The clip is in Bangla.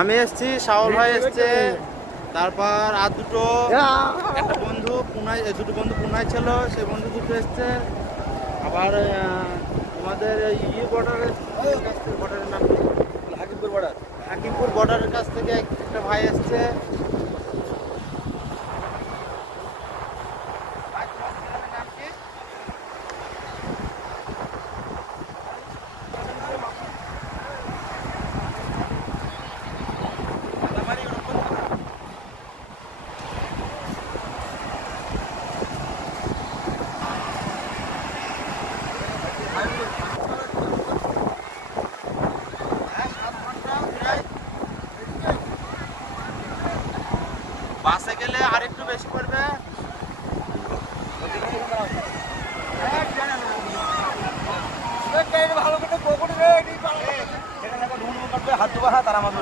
আমি এসছি, শাওল ভাই এসছে, তারপর আর দুটো একটা বন্ধু পুনায়, দুটো বন্ধু পুনায় ছিল, সেই বন্ধু দুটো এসছে। আবার তোমাদের বর্ডারের বর্ডারের নাম হাকিমপুর বর্ডার, হাকিমপুর বর্ডারের কাছ থেকে একটা ভাই এসছে। বাসে গেলে আর একটু বেশি পড়বে। ভালো করে হাত ধোয়া তারা আমার